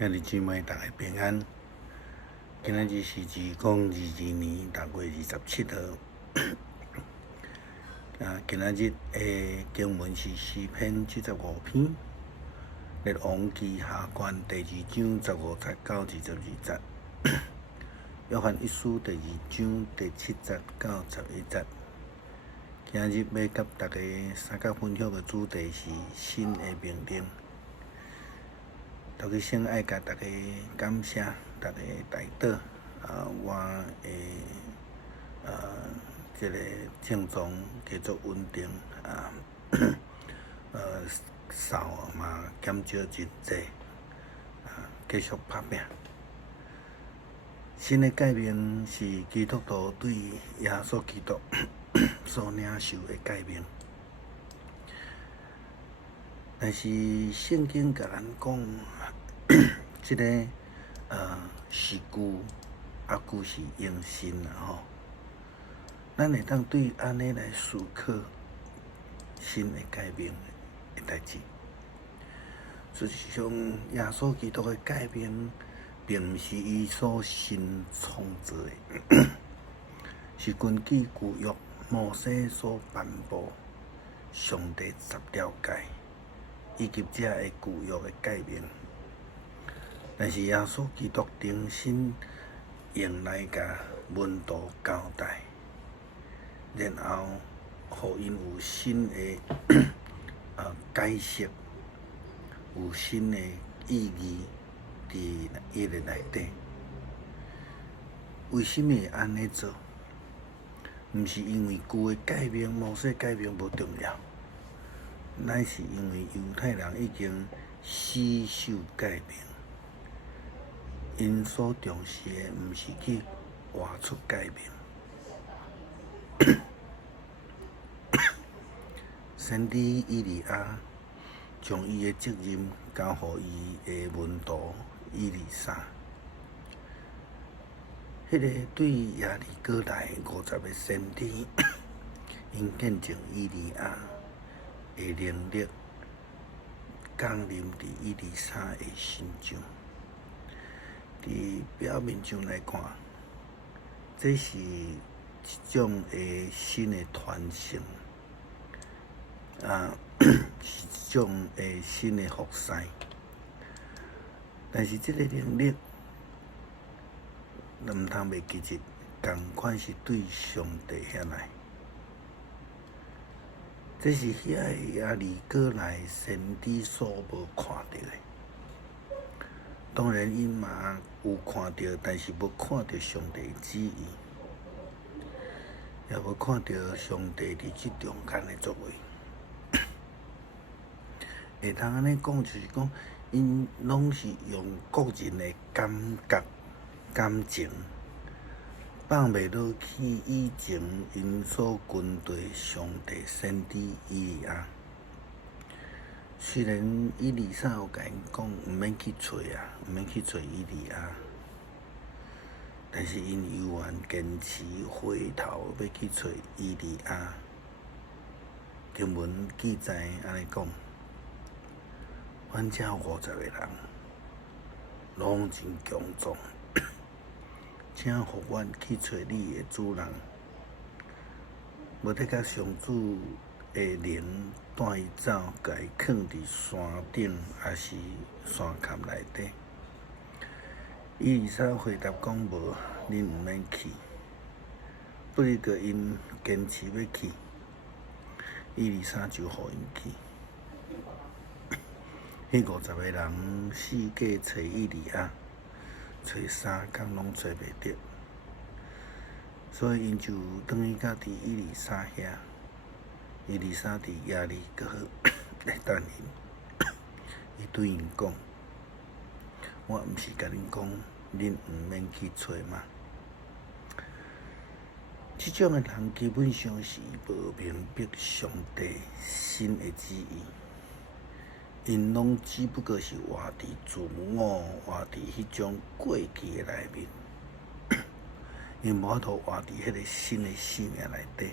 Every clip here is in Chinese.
兄弟姊妹，大家平安。今仔日是2022年6月27号。今仔日的经文是诗篇75篇，列王记下卷第2章15节到22节，约翰一书第2章第7节到11节。今日要甲大家三角分享的主题是新的命令。头先先爱甲大家感谢大家带导，我的这个症状继续稳定，扫嘛减少真济，继续拍拼。新的改变是基督徒对耶稣基督所领受的改变，但是圣经甲咱讲，这个是句句是用心啦吼。咱会当对安尼来思考新的改变的代志。事实上，耶稣基督的改变，并毋是伊所新创造的，是根据旧约摩西所颁布上帝10条诫，以及这个旧约的改变。但是耶稣基督重新用来甲门徒交代，然后互因有新的解释，有新的意义伫伊个内底。为什么会安尼做？毋是因为旧的改变、摩西改变无重要，乃是因为犹太人已经死守改变。因所重视的，毋是去活出改变。先知以利亚将伊的责任交予伊的门徒以利沙。迄个对耶利哥来50个先知，因见证以利亚的能力降临伫以利沙的身上。伫表面上来看，这是一种新的传承，是一种新的服侍。但是这个能力，咱毋通袂记住，同款是对上帝遐来。这是遐个耶利哥来先知所无看到的。当然，因嘛有看到，但是无看到上帝旨意，也无看到上帝伫即中间的作为。会通安尼讲，就是讲，因拢是用个人的感觉、感情，放袂落去以前因所跟对上帝先知以利亚。虽然以利沙有甲因讲毋免去找毋免去找以利亚，但是因犹原坚持回头要去找以利亚。经文记载安尼讲，阮遮50个人，拢真强壮，请互阮去找你的主人，无得甲上主的灵带伊走，甲伊藏伫山顶，还是山坎内底？以利沙回答讲无，恁毋免去。不过着因坚持要去，以利沙就互因去。迄50个人四界找以利亚，找3工拢找袂着，所以因就转去到伫以利沙遐。以利沙伫耶利哥来等因，伊对因讲：“我毋是甲恁讲，恁毋免去找嘛。”即种的人基本上是无明白上帝新的旨意，因拢只不过是活伫自我、活伫迄种过去的内面，因无法度活伫迄个新的生命内底。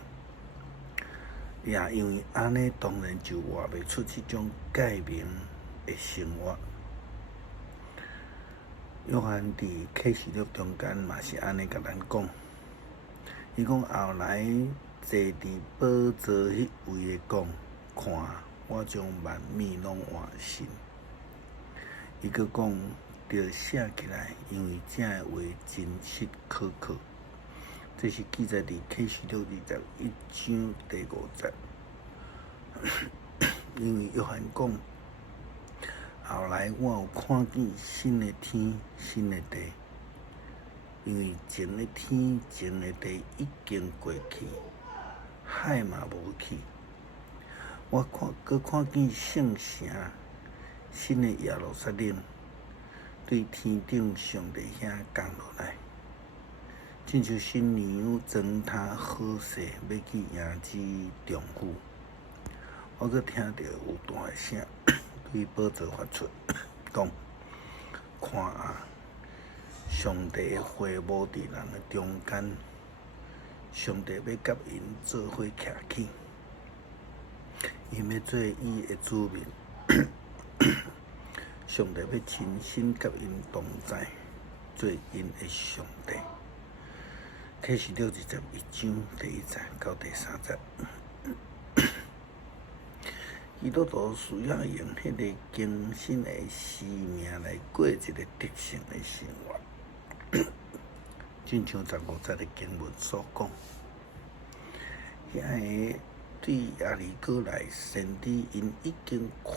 也因为安尼，当然就活袂出即种改变的生活。约翰伫启示录中间嘛是安尼甲咱讲，伊讲后来坐伫宝座迄位的讲，看我将万物拢换新。伊佫讲着写起来，因为这的话真实可靠。这是记载伫启示录21章第5节。因为约翰讲，后来我有看见新的天、新的地，因为前的天、前的地已经过去，海嘛无去。我佫看见圣城、新的耶路撒冷，对天顶上帝遐降落来，亲像新娘装他好势，要去迎接丈夫。我佫听到有大声对宝座发出，讲：看啊，上帝的花舞伫人的中间，上帝要甲因做伙徛起，因要做伊的子民。上帝要亲身甲因同在，做因的上帝。启示录21章第1节到第3节。基督徒需要用迄个更新的生命来过一个得胜的生活，正像15节的经文所讲，遐个对亚利哥来先知，因已经看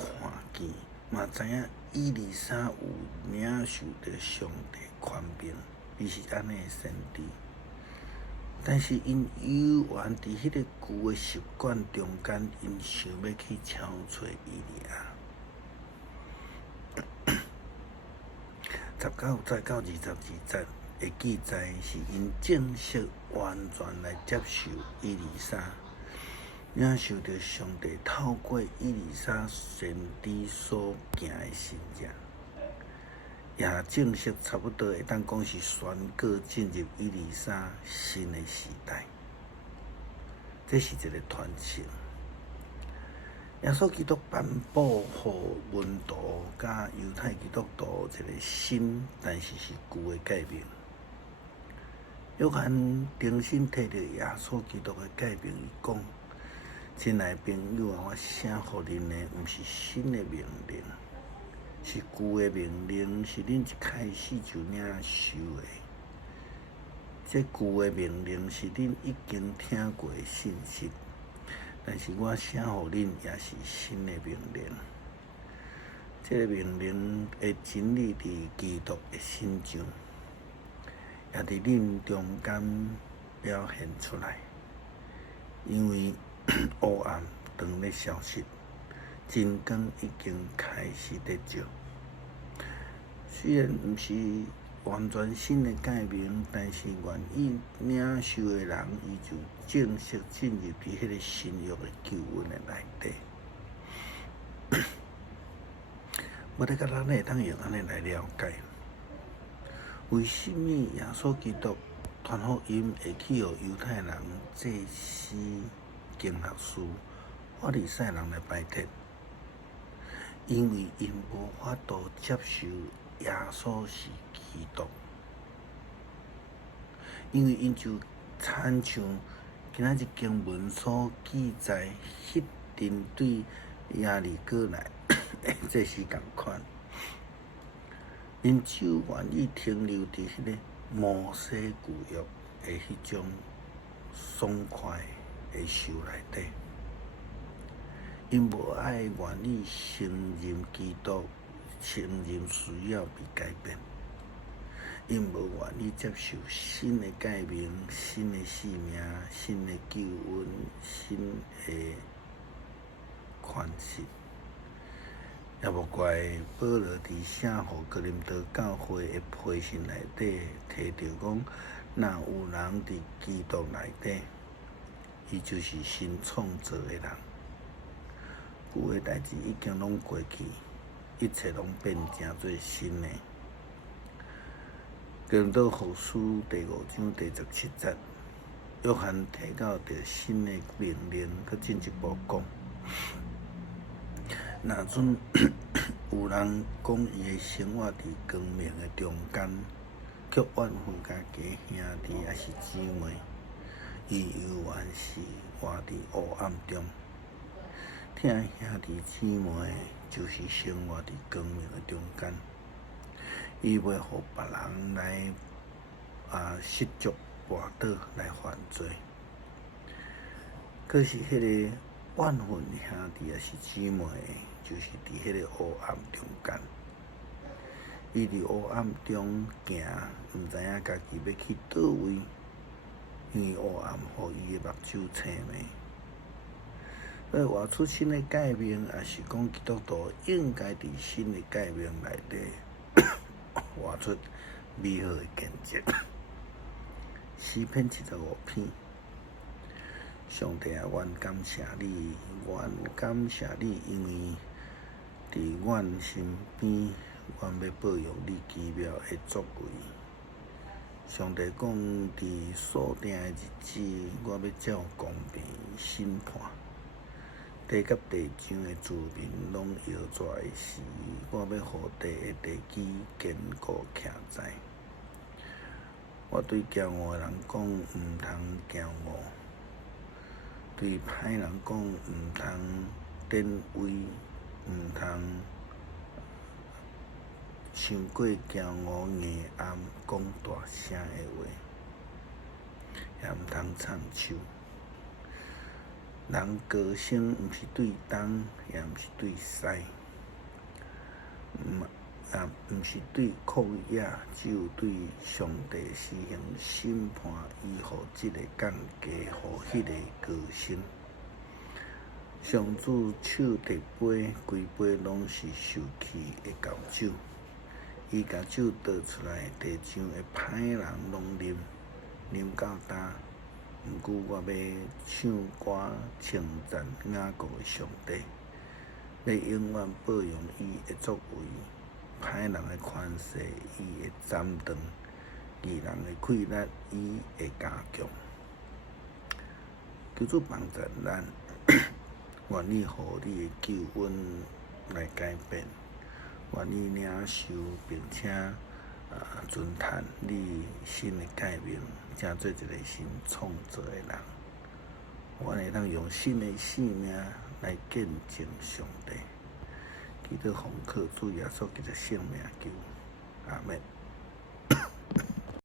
见，嘛知影以利沙有领受着上帝权柄，伊是安尼的先知。但是因犹原伫迄个旧的习惯中间，因想要去超找伊利亚。19节到22节的记载是因正式完全来接受以利沙，领受着上帝透过以利沙先知所行的神迹，也正式差不多会当讲是宣告进入以利沙新的时代。这是一个传承。耶稣基督颁布互门徒甲犹太基督徒一个新，但是是旧的诫命。约翰重新摕到耶稣基督的诫命，伊讲：亲爱朋友啊，我写互恁的，毋是新的命令。是旧的命令，是恁一开始就领受的。这旧的命令是恁已经听过的信息，但是我写互恁也是新的命令。这个命令的真理伫基督的身上，也伫恁中间表现出来。因为黑暗当咧消失。真光已经开始在照，虽然毋是完全新的诫命，但是愿意领受的人，伊就正式进入伫迄个新约的救恩的内底。要得甲咱会当用安尼来了解，为什么耶稣基督传福音会去互犹太人、祭司、经学师、法利赛人来拜帖？因为因无法度接受耶稣是基督，因为因就亲像今仔日经文所记载，迄阵对亚利哥来，这是共款，因只愿意停留伫迄个摩西旧约的迄种爽快的受内底。因无爱愿意承认基督，承认需要被改变。因无愿意接受新的诫命、新的生命、新的救恩、新的权势。也无怪保罗伫写互哥林多教会的批信内底提到讲，若有人伫基督内底，伊就是新创造的人。旧的代志已经拢过去，一切拢变成做新的。哥林多后书第5章第17节，约翰提到着新的命令，佮进一步讲，若准有人讲伊的生活伫光明的中间，却怨恨家己兄弟也是姊妹，伊犹原是活伫黑暗中。疼兄弟姊妹就是生活伫光明的中间，伊袂互别人来失足绊倒来犯罪。可是迄个怨恨兄弟也是姊妹，就是伫迄个黑暗中间，伊伫黑暗中行，毋知影家己要去倒位，因为黑暗互伊的目睭青迷。所以活出新的界面，也是讲基督徒应该伫新的界面内底活出美好的见证。诗篇75篇，上帝啊，愿感谢你，愿感谢你，因为伫阮身边，阮要保佑你奇妙的作为。上帝讲，伫锁定的日子，我要照公平审判。地甲地上的居民拢摇拽的时，我要互地的地基坚固徛在。我对骄傲的人讲，毋通骄傲；对歹人讲，毋通典位，毋通伤过骄傲硬暗讲大声的话，也毋通唱手。人高声毋是对东，也毋是对西，毋是对曠野，只有对上帝施行审判，以互即个降价，互迄个高声。上主手提杯，规杯拢是受气的厚酒，伊甲酒倒出来，地上的歹人拢啉，啉到干。毋过我要唱歌称赞雅各的上帝，要永远保佑伊的作为，歹人的权势伊会斩断，义人的溃力伊会加强。求主帮助咱，愿意互你的救恩来改变，愿意领受并且尊叹你新的改变，才做一个新创造的人。我会当用新的性命来见证上帝。祈祷奉靠主耶稣基督圣名求，阿门。